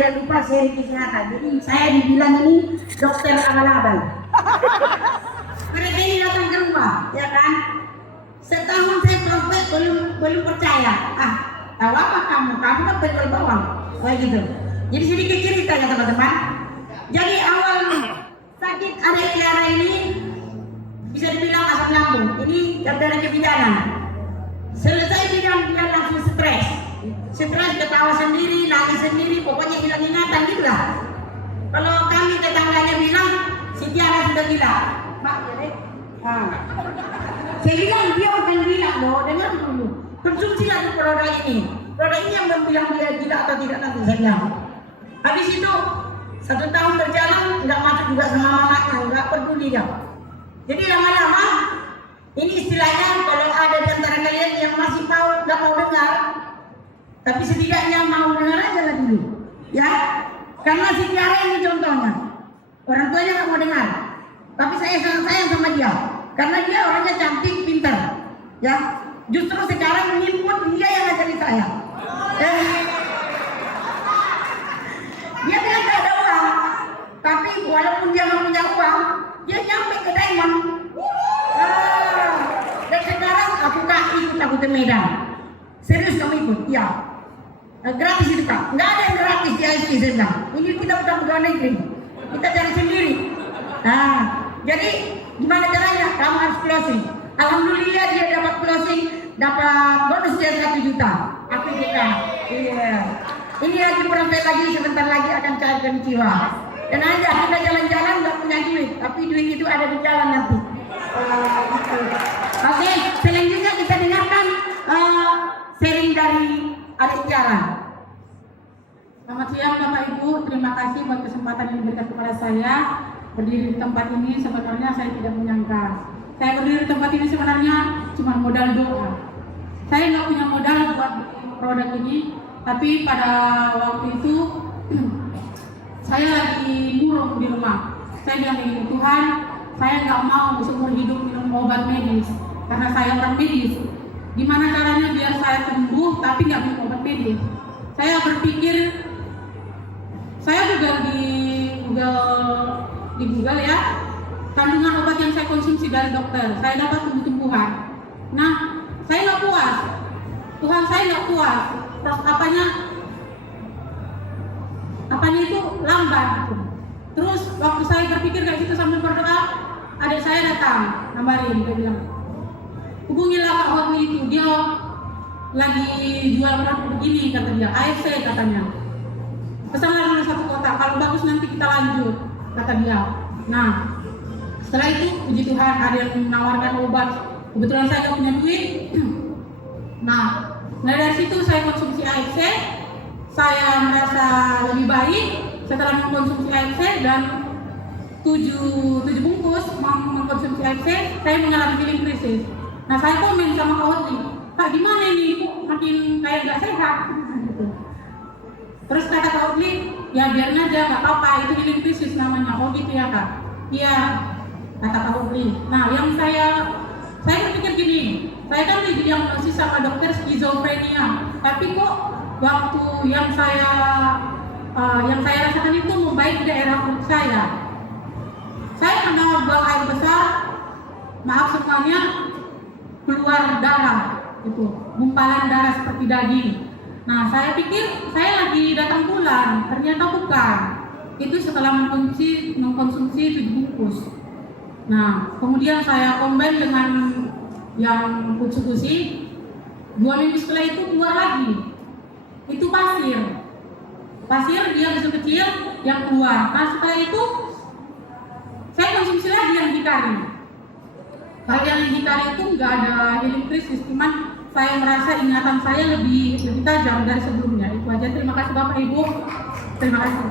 tidak lupa seri kesehatan. Jadi saya dibilang ini dokter abal-abal. Mereka ini datang ke rumah, ya kan? Setahun saya prospek belum percaya. Ah, tahu apa kamu? Kamu kan penjual bawang, kayak gitu. Jadi sedikit cerita ya teman-teman. Jadi awal sakit adik Tiara ini bisa dibilang asam lambung. Ini gara-gara kebidanan. Selesai bidang dia langsung stres, ketawa sendiri, nangis sendiri, pokoknya hilang ingatan gitu lah. Kalau kami tetangganya bilang, si Tiara sudah gila. Mak, ya deh. Saya bilang dia akan gila loh, dengar dulu. Konsumsi lagi produk ini. Produk ini yang bilang dia gila atau tidak nanti saya bilang. Habis itu 1 tahun berjalan, nggak masuk juga sama mamanya, nggak peduli dia. Jadi lama-lama ini istilahnya kalau ada di antara kalian yang masih nggak mau dengar, tapi setidaknya mau dengar aja lah dulu, ya. Karena si Tiara ini contohnya, orang tuanya nggak mau dengar, tapi saya sangat sayang sama dia, karena dia orangnya cantik, pintar, ya. Justru sekarang menimbun dia yang ngajari saya. Dia bilang gak ada uang, tapi walaupun dia nggak punya uang, dia nyampe ke Diamond. Dan sekarang aku ikut aku ke Medan. Serius kamu ikut? Iya. Gratis itu Kak. Nggak ada yang gratis di IC saya bilang. Ini kita bukan pegawai negeri. Kita cari sendiri. Nah, jadi gimana caranya? Kamu harus closing. Alhamdulillah dia dapat closing, dapat bonus dia 1 juta. Aku juga. Iya. Ini lagi profit lagi, sebentar lagi akan cairkan jiwa. Dan aja kita jalan-jalan nggak punya duit, tapi duit itu ada di jalan nanti. Oke, selanjutnya kita dengarkan sharing dari adik Tiara. Selamat siang Bapak Ibu, terima kasih buat kesempatan yang diberikan kepada saya berdiri di tempat ini. Sebenarnya saya tidak menyangka saya berdiri di tempat ini sebenarnya cuma modal doa. Saya nggak punya modal buat produk ini, tapi pada waktu itu saya lagi murung di rumah. Saya bilang begini, Tuhan, saya nggak mau seumur hidup minum obat medis karena saya orang medis. Gimana caranya biar saya sembuh tapi nggak minum obat medis? Saya berpikir, saya juga di Google ya, kandungan obat yang saya konsumsi dari dokter. Saya dapat tumbuh-tumbuhan. Nah, saya nggak puas. Tuhan, saya nggak puas. Terus apanya itu lambat gitu. Terus waktu saya berpikir kayak gitu sambil berdoa, adik saya datang nambahin, dia bilang, hubungilah Pak Hotli itu, dia lagi jual produk begini, kata dia, AFC katanya. Pesanlah dulu 1 kotak, kalau bagus nanti kita lanjut, kata dia. Nah, setelah itu puji Tuhan ada yang menawarkan obat, kebetulan saya nggak punya duit. Nah, dari situ saya konsumsi AFC, saya merasa lebih baik setelah mengkonsumsi AFC dan 7 bungkus mengkonsumsi AFC, saya mengalami healing krisis. Nah, saya komen sama Kak Hotli, Kak gimana ini, kok makin kayak gak sehat gitu. Terus kata Kak Hotli, ya biarin aja, gak apa-apa, itu healing krisis namanya. Oh gitu ya Kak? Iya, kata Kak Hotli. Nah, yang saya berpikir gini, saya kan didiagnosis sama dokter skizofrenia, tapi kok waktu yang saya rasakan itu membaik di daerah perut saya. Saya kena buang air besar, maaf semuanya, keluar darah, gitu, gumpalan darah seperti daging. Nah, saya pikir saya lagi datang bulan, ternyata bukan. Itu setelah mengkonsumsi 7 bungkus. Nah, kemudian saya combine dengan yang kutsukusi, 2 minggu setelah itu keluar lagi. Itu pasir dia kecil-kecil yang keluar. Nah, setelah itu saya konsumsi lagi yang hikari. Kalau yang hikari itu nggak ada healing krisis, cuman saya merasa ingatan saya lebih tajam dari sebelumnya. Itu aja. Terima kasih Bapak Ibu. Terima kasih.